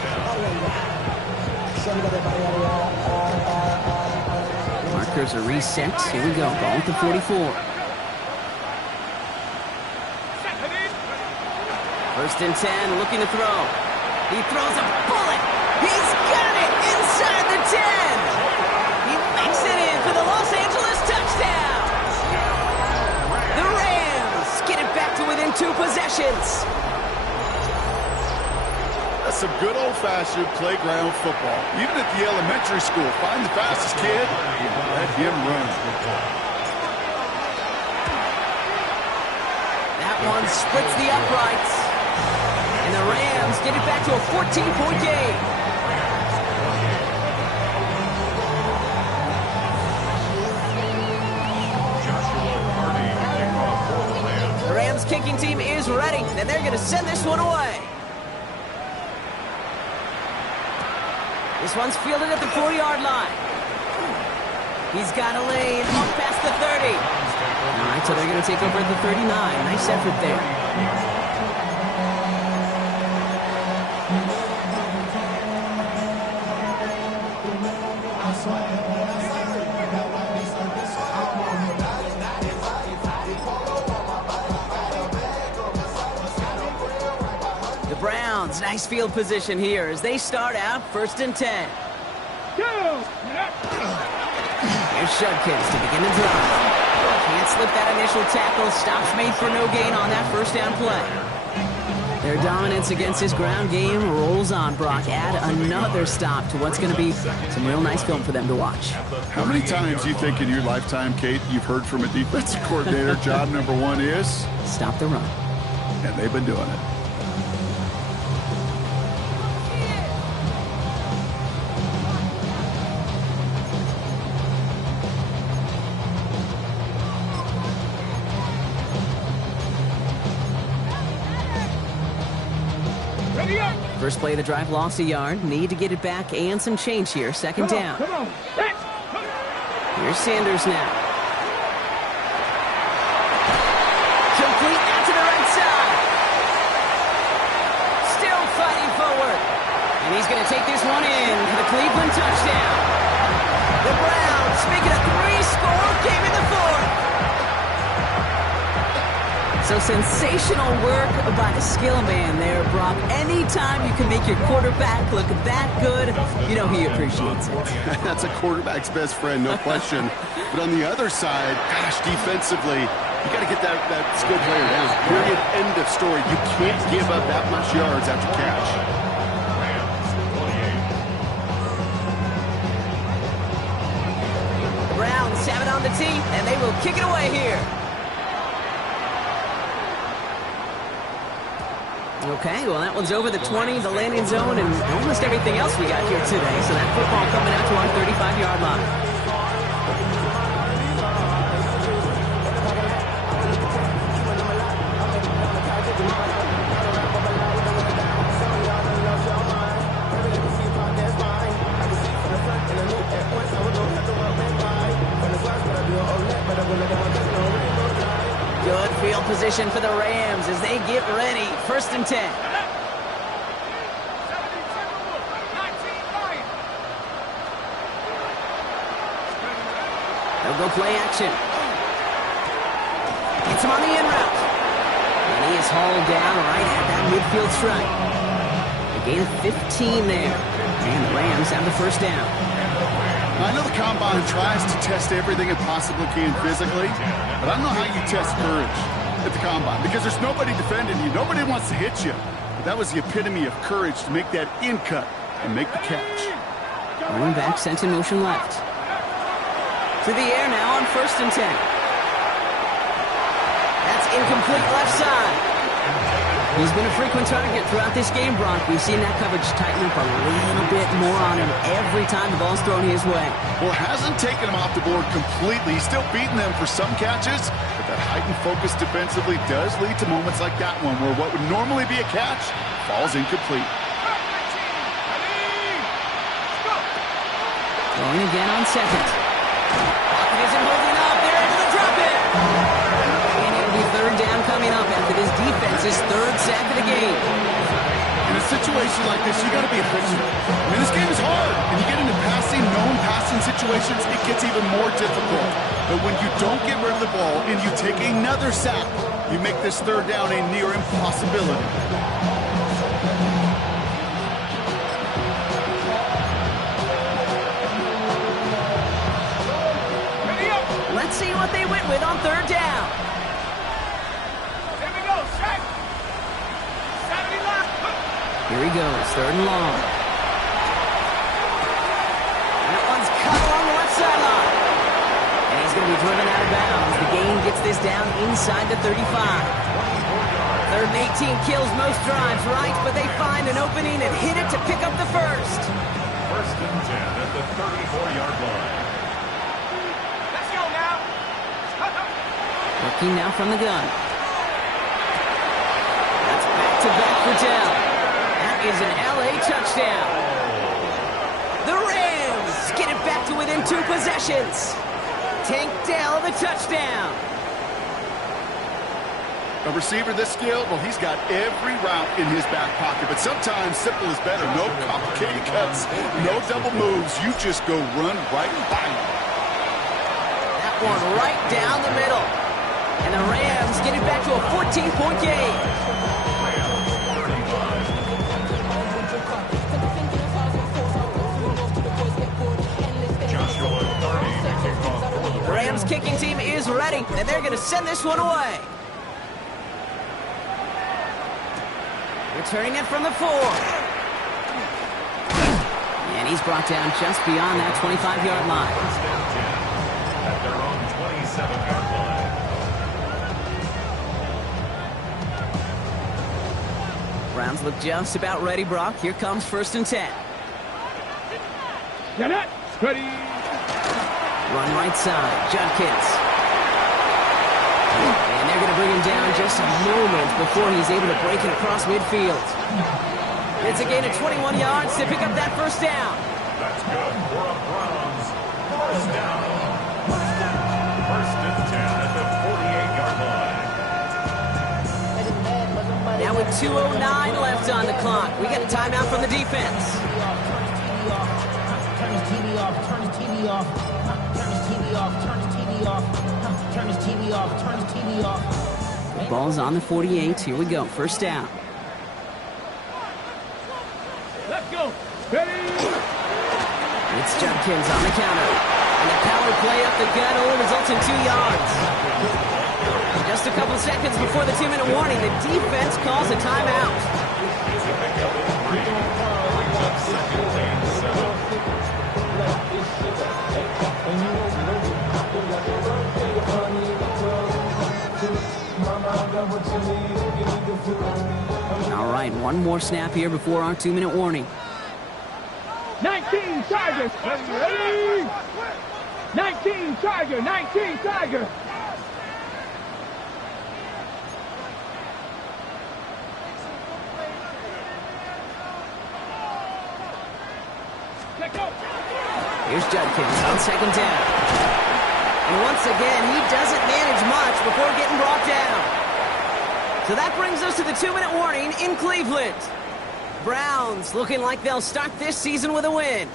Markers are reset. Here we go. Ball at the 44. First and 10, looking to throw. He throws a bullet. He's got it inside the 10. He makes it in for the Los Angeles touchdown. The Rams get it back to within 2 possessions. That's some good old-fashioned playground football. Even at the elementary school, find the fastest kid and let him run. That one splits the uprights. And the Rams get it back to a 14-point game. The Rams kicking team is ready, and they're going to send this one away. This one's fielded at the 4-yard line. He's got a lane up past the 30. All right, so they're going to take over at the 39. Nice effort there. The Browns, nice field position here as they start out first and 10. Here's Judkins to begin the drive. Can't slip that initial tackle. Stops made for no gain on that first down play. Their dominance against his ground game rolls on, Brock. Add another stop to what's going to be some real nice film for them to watch. How many times do you think in your lifetime, Kate, you've heard from a defensive coordinator, job number 1 is? Stop the run. And they've been doing it. First play of the drive, lost a yard. Need to get it back and some change here. Second down. Come on. Here's Sanders now. Complete out to the right side. Still fighting forward. And he's going to take this one in for the Cleveland touchdown. The Browns make it a 3-score game in the 4th. So sensational work by the skill man there, Brock. Anytime you can make your quarterback look that good, you know he appreciates it. That's a quarterback's best friend, no question. But on the other side, gosh, defensively, you got to get that skill player down. Period. End of story. You can't give up that much yards after catch. The Browns have it on the tee, and they will kick it away here. Okay, well, that one's over the 20, the landing zone, and almost everything else we got here today. So that football coming out to our 35-yard line. Good field position for the Rams as they get ready. First and 10. They'll go play action. Gets him on the in route. And he is hauled down right at that midfield stripe. A gain of 15 there. And the Rams have the first down. I know the Combine tries to test everything it possibly can physically, but I don't know how you test courage at the Combine because there's nobody defending you. Nobody wants to hit you. But that was the epitome of courage to make that in cut and make the catch. Running back sent in motion left. To the air now on first and 10. That's incomplete left side. He's been a frequent target throughout this game, Brock. We've seen that coverage tighten up a little bit more on him every time the ball's thrown his way. Well, it hasn't taken him off the board completely. He's still beating them for some catches, but that heightened focus defensively does lead to moments like that one where what would normally be a catch falls incomplete. Going again on second. Pocket isn't holding up. They're able to drop it. And it'll be third down coming up after this defense's third sack of the game. In a situation like this, you got to be efficient. I mean, this game is hard. And you get into passing, known passing situations, it gets even more difficult. But when you don't get rid of the ball and you take another sack, you make this third down a near impossibility. Let's see what they went with on third down. Here we go, check. 70 left. Here he goes, third and long. That one's cut along the left sideline. And he's going to be driven out of bounds. The gain gets this down inside the 35. Third and 18 kills most drives, right? But they find an opening and hit it to pick up the first. First and 10 at the 34-yard line. Let's go now. Looking now from the gun. That's back-to-back for Dell. That is an LA touchdown. The Rams get it back to within 2 possessions. Tank Dell the touchdown. A receiver this skilled, well, he's got every route in his back pocket, but sometimes simple is better. No complicated cuts, no double moves. You just go run right by him. That one right down the middle. And the Rams get it back to a 14-point game. The Rams kicking team is ready, and they're going to send this one away. Returning it from the 4. And he's brought down just beyond that 25-yard line. First down 10 at their own 27-yard line. Browns look just about ready, Brock. Here comes first and 10. Get it. Ready. Run right side, Judkins. And they're going to bring him down just a moment before he's able to break it across midfield. It's a gain of 21 yards to pick up that first down. That's good for a Browns first down. First and 10 at the 48-yard line. Now with 2:09 left on the clock, we get a timeout from the defense. Turn his TV off, turn his TV off, turn his TV off, turn his TV off, turn his TV off, turn his TV off. The ball's on the 48. Here we go. First down. Let's go. Ready. It's Judkins on the counter. And the power play up the gut only results in 2 yards. Just a couple seconds before the 2-minute warning, the defense calls a timeout. All right, one more snap here before our 2-minute warning. 19 Tiger. Ready. 19 Tiger. 19 Tiger. Here's Judkins on second down. And once again, he doesn't manage much before getting brought down. So that brings us to the 2-minute warning in Cleveland. Browns looking like they'll start this season with a win.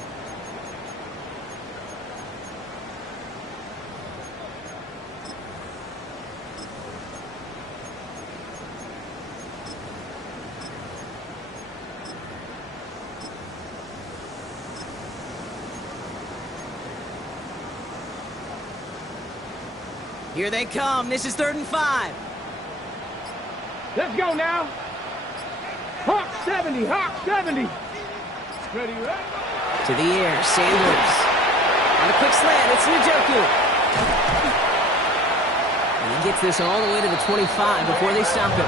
Here they come. This is 3rd and 5. Let's go now. Hawk 70, Hawk 70. Ready, ready. To the air, Sanders. On a quick slant, it's Njoku. And then gets this all the way to the 25 before they stop him.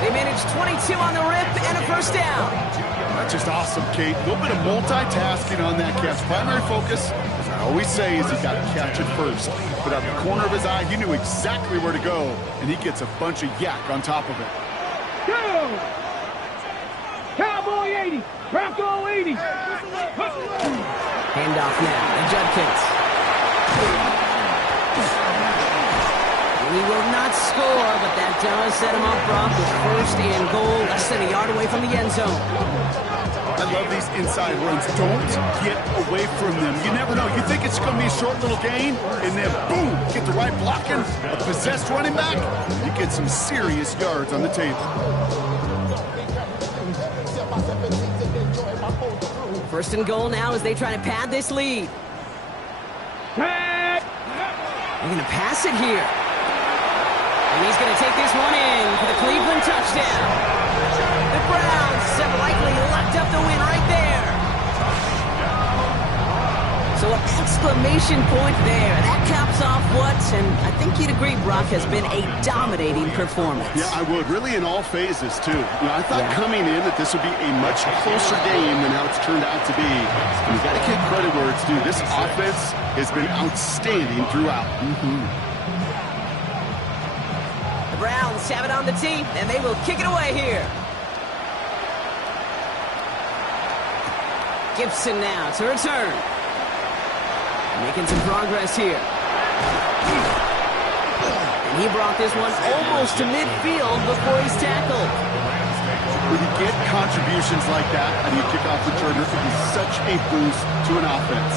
They managed 22 on the rip and a first down. That's just awesome, Kate. A little bit of multitasking on that catch. Primary focus, as I always say, is he's got to catch it first. But out the corner of his eye, he knew exactly where to go, and he gets a bunch of yak on top of it. Go! Cowboy 80! Bronco 80! Handoff now to Judkins. He will not score, but that does set him up, Brock, with first and goal, less than a yard away from the end zone. I love these inside runs. Don't get away from them. You never know. You think it's going to be a short little gain, and then boom, get the right blocking, a possessed running back. You get some serious yards on the table. First and goal now as they try to pad this lead. They're going to pass it here. And he's going to take this one in for the Cleveland touchdown. The Browns have likely locked up the win right there. So an exclamation point there. That caps off what, and I think you'd agree, Brock, has been a dominating performance. Yeah, I would. Really in all phases, too. You know, I thought coming in that this would be a much closer game than how it's turned out to be. And you got to give credit where it's due. This offense has been outstanding throughout. The Browns have it on the tee, and they will kick it away here. Gibson now to return. Making some progress here. And he brought this one almost to midfield before he's tackled. When you get contributions like that out of your kickoff returner, it is such a boost to an offense.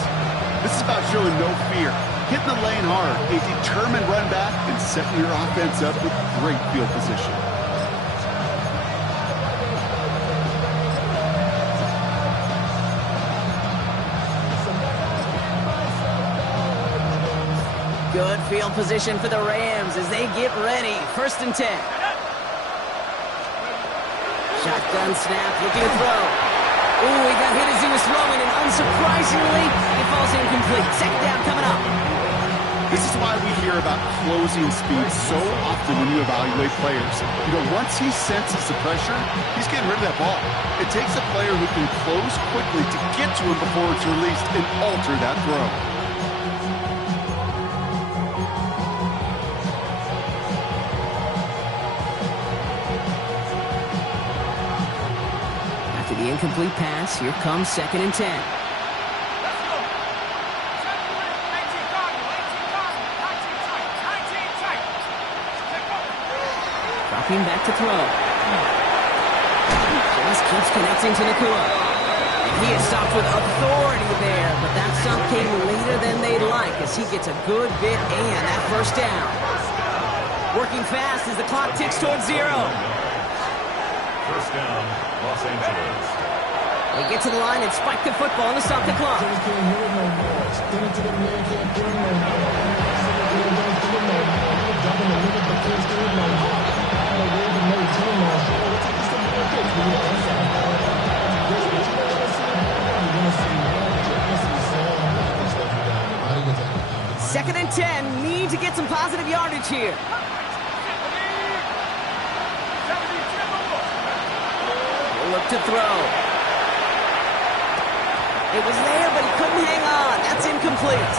This is about showing no fear, hitting the lane hard, a determined run back, and setting your offense up with great field position. Good field position for the Rams as they get ready. First and 10. Shotgun snap, looking to throw. Ooh, he got hit as he was throwing, and unsurprisingly, it falls incomplete. Second down coming up. This is why we hear about closing speed so often when you evaluate players. You know, once he senses the pressure, he's getting rid of that ball. It takes a player who can close quickly to get to him before it's released and alter that throw. The incomplete pass. Here comes second and 10. Let's go. 19 Cardinal, 19 Cardinal, 19 tight, 19 tight. Take over. Dropping back to throw. Just keeps connecting to Nakua. And he is stopped with authority there, but that stop came later than they'd like as he gets a good bit and that first down. Working fast as the clock ticks towards 0. First down, Los Angeles. They get to the line and spike the football to stop the clock. Second and 10, need to get some positive yardage here. Look to throw. It was there, but he couldn't hang on. That's incomplete.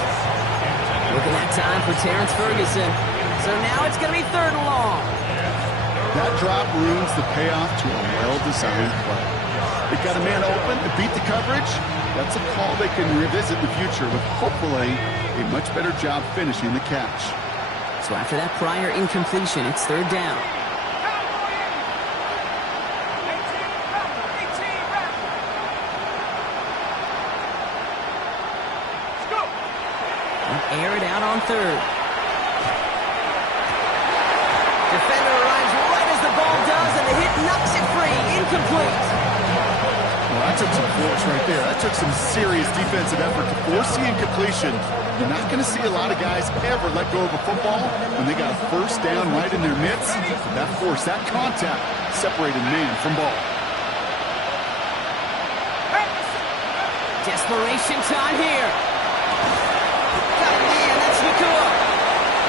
Looking at time for Terrence Ferguson. So now it's going to be third and long. That drop ruins the payoff to a well-designed play. They got a man open to beat the coverage. That's a call they can revisit in the future with hopefully a much better job finishing the catch. So after that prior incompletion, it's third down. Air it out on third. Defender arrives right as the ball does, and the hit knocks it free. Incomplete. Well, that took some force right there. That took some serious defensive effort to force the incompletion. You're not going to see a lot of guys ever let go of a football when they got a first down right in their midst. That force, that contact, separated man from ball. Desperation time here. Got a man, that's Nakua.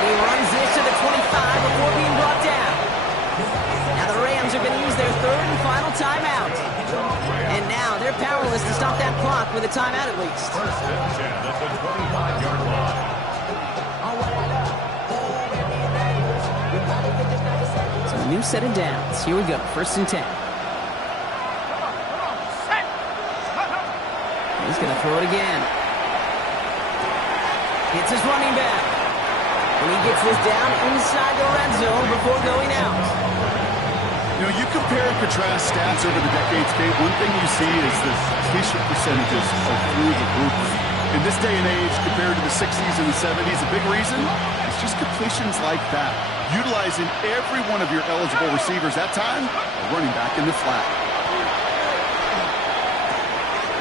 He runs this to the 25 before being brought down. Now the Rams are going to use their third and final timeout. And now they're powerless to stop that clock with a timeout at least. First and 10 at the 25-yard line. So a new set of downs. Here we go, first and 10. He's going to throw it again. Hits his running back. And he gets this down inside the red zone before going out. You know, you compare and contrast stats over the decades, Kate. One thing you see is the completion percentages are through the roof. In this day and age, compared to the 60s and the 70s, a big reason is just completions like that. Utilizing every one of your eligible receivers that time, a running back in the flat.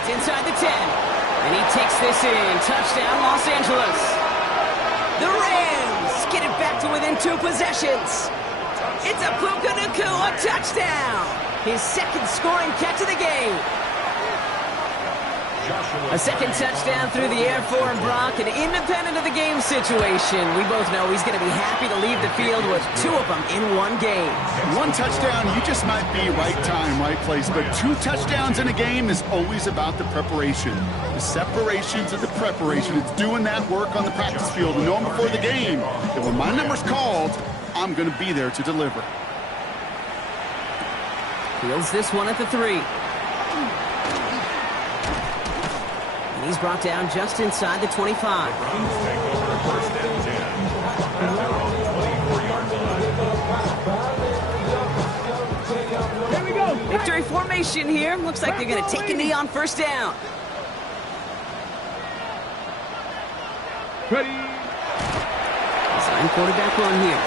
It's inside the 10. And he takes this in. Touchdown, Los Angeles. The Rams get it back to within 2 possessions. It's a Puka Nacua touchdown. His second scoring catch of the game. A second touchdown through the air for Brock, and independent of the game situation, we both know he's going to be happy to leave the field with 2 of them in one game. 1 touchdown, you just might be right time, right place, but 2 touchdowns in a game is always about the preparation. The separation to the preparation. It's doing that work on the practice field and knowing before the game that when my number's called, I'm going to be there to deliver. Fields this one at the 3. And he's brought down just inside the 25. The Browns take over first and 10 at their own 24-yard line. Here we go. Victory formation here. Looks like they're going to take a knee on first down. Ready. Design quarterback run here.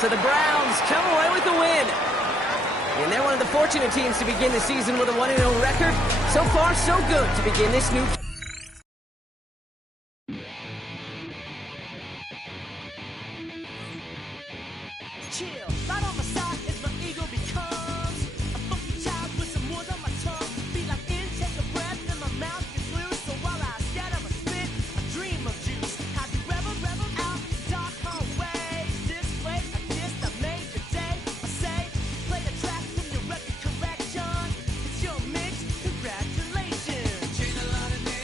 So the Browns come away with the win. And they're one of the fortunate teams to begin the season with a 1-0 record. So far, so good to begin this new... Chill, right on my side as my ego becomes a funky child with some wood on my tongue. Be like in, take a breath, and my mouth gets loose. So while I scatter my spit, I dream of juice. How to rebel out, dark hallway. This way, I guess I made the day. I say, play the track from your record collection. It's your mix, congratulations. Change a lot of names.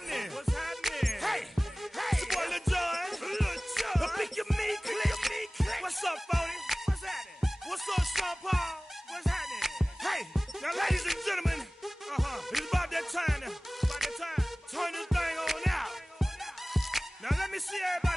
happening? What's happening? Hey, it's your boy Lil Jon. Pick your meat, click. What's up, Phony? What's happening? What's up, Sean Paul? What's happening? Hey, now, ladies and gentlemen, it's about that time. Turn this thing on out. Now, let me see everybody.